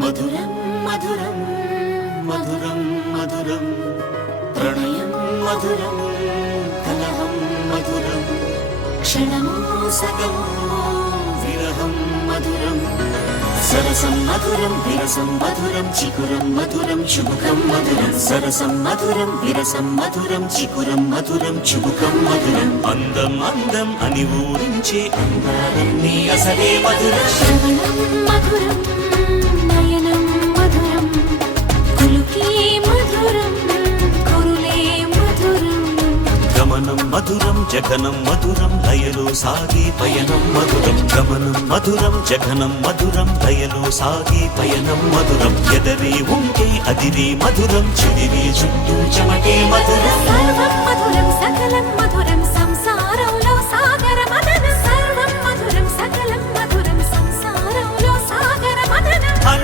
మధురం మధురం మధురం మధురం ప్రణయం మధురం కలహం మధురం క్షణము సగము విరహం మధురం సరసం మధురం విరసం మధురం చికురం మధురం చుబుకం మధురం సరసం మధురం విరసం మధురం చికురం మధురం చుబుకం మధురం అందం అందం అని ఊరించే అందాలన్నీ అసలే మధురం శ్రవణం మధురం నయనం మధురం కులుకే మధురం కురులే మధురం గమనం మధురం జగనం మధురం లయలో సాగే పయనం మధురం గమనం మధురం జగనం మధురం లయలో సాగే పయనం మధురం ఎదరే ఉంటే అదిరే మధురం చెదిరే చుట్టూ చెమటే మధురం సర్వం మధురం సకలం మధురం